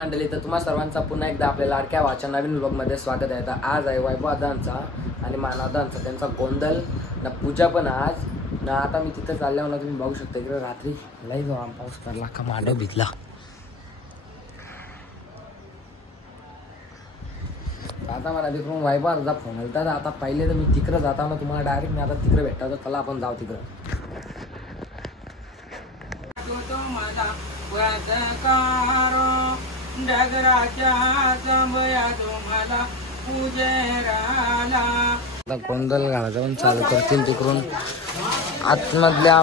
मंडळी, तर तुम्हा सर्वांचा पुन्हा एकदा आपल्या लाडक्या वाच्या नवीन व्लॉगमध्ये स्वागत आहे. तर आज आहे वैभवदांचा आणि मानवदांचा त्यांचा गोंधळ ना पूजा पण आज ना. आता मी तिथे चालल्यावर ना तुम्ही बघू शकता की रात्री लई जोरात पाऊस पडला का मांडव भिजला. आता मला तिकडून वैभवचा फोन आला. तर आता पहिले तर मी तिकडं जाताना तुम्हाला डायरेक्ट मी आता तिकडे भेटता तर चला आपण जाऊ तिकडं. गोंधळ घालायचा पण चालू करतील तिकडून आतमधल्या.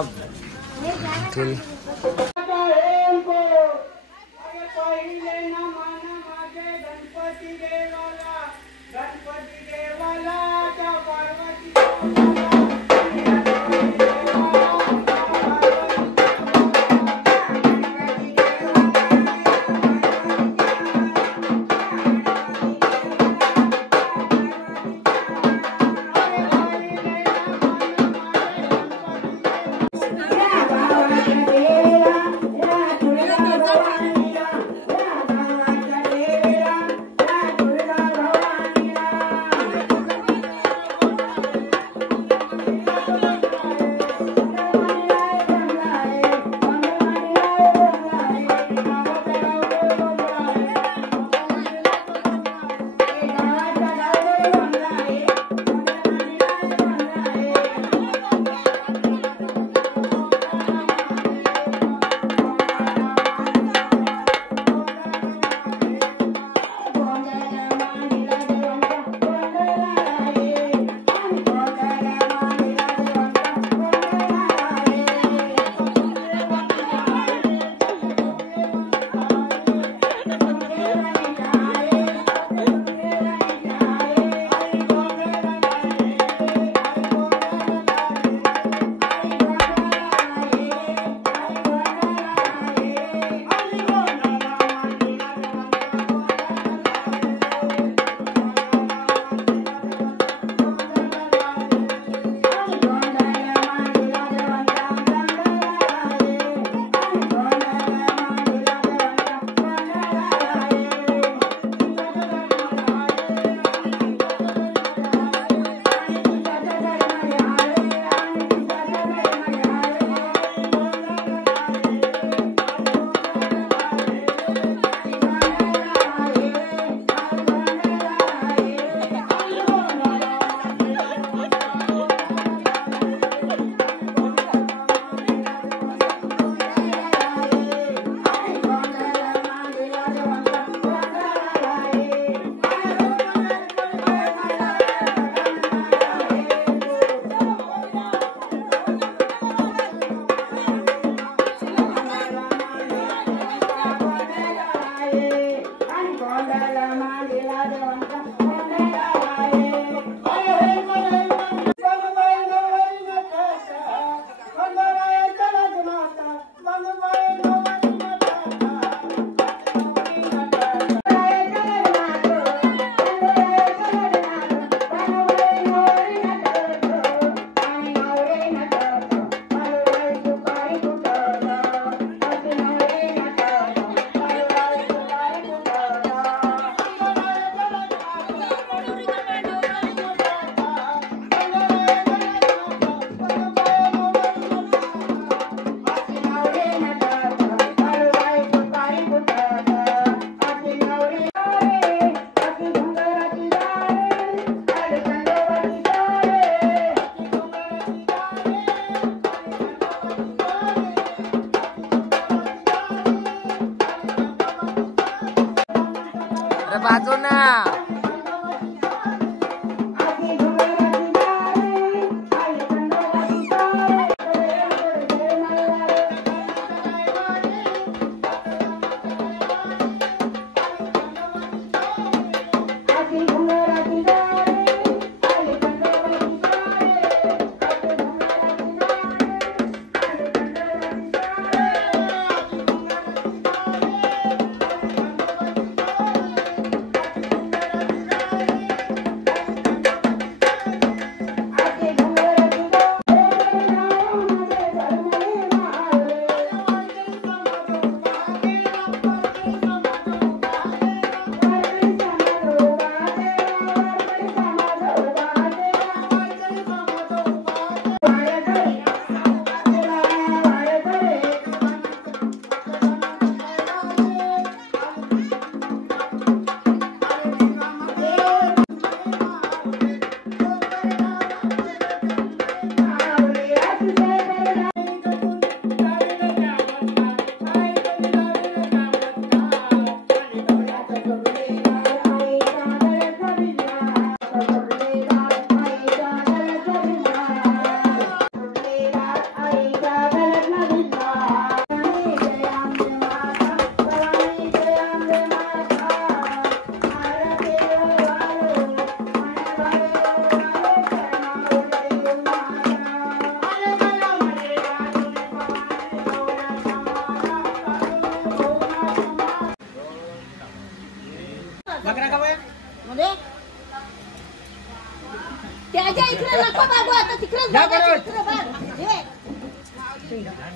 बाजू ना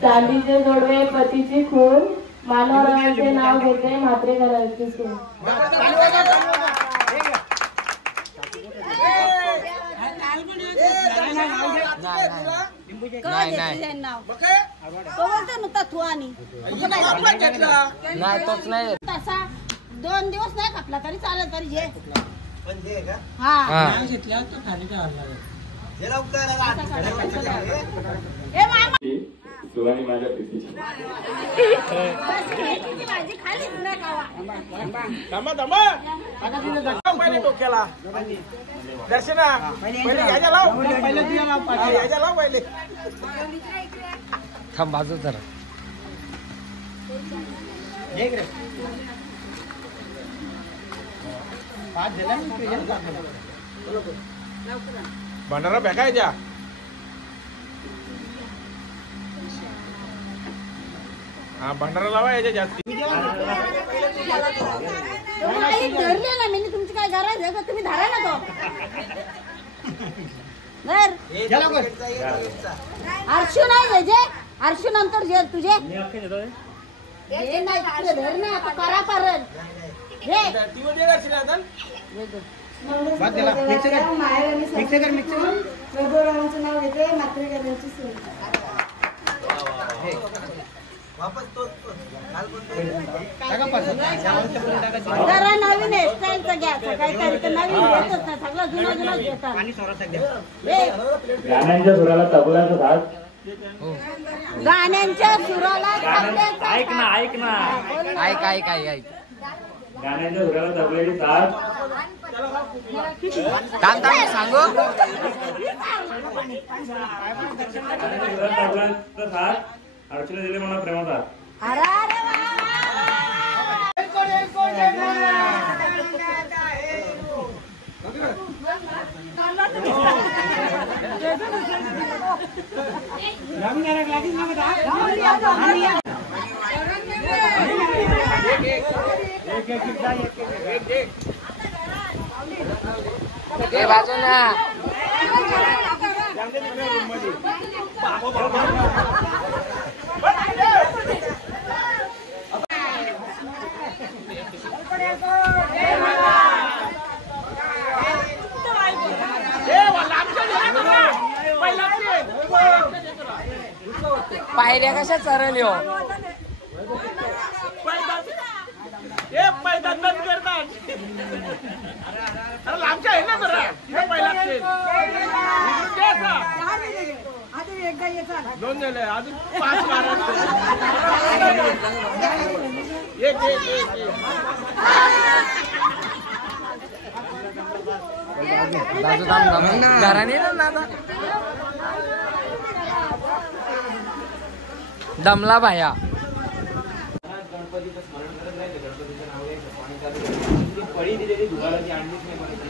चांदीचे जोडवे पतीची खून मानवरावांचे नाव घेते म्हात्रे घराची सून. तसा 2 दिवस नाही कापला तरी चालेल तरी जे सुवानी माझ्या प्रीतीची पहिले डोक्याला दर्शना पहिले याच्या लाव पहिले थांब बाजू जरा भंडारा फेकायच्या हा भंडारा लावा याच्या जास्ती धरले ना मी तुमची काय गरज आहे का तुम्ही धरा ना तो आरशू नाही जे आरशू नंतर जे तुझे हे नाही तुझे धर ना आता करा पारण नाव घेते म्हात्रे घराची सून. जरा नवीन हेअरस्टाईलचा घ्यायचा काहीतरी तर नवीन घेतच नाही सगळं जुनं जुनं घेतात. गाण्यांच्या सुराला तबल्याचा साथ गाण्यांच्या सुराला ऐक ना ऐक गाण्यांच्या सुराला तबल्याची साथ थांब सांगू तबल्याचा साथ अर्चना दिले मला प्रेमाचा अरे अरे वा बाजू ना पायऱ्या कशा चरली हो लांबच्या आहे ना जरा दोन दिले अजून 5 मारा एक घराने ना आता दमला भाया. गणपतीचं स्मरण करत नाही, गणपतीचं नाव घ्यायचं आणि पळी दिलेली धुवाराची आणलीच नाही. आनंदी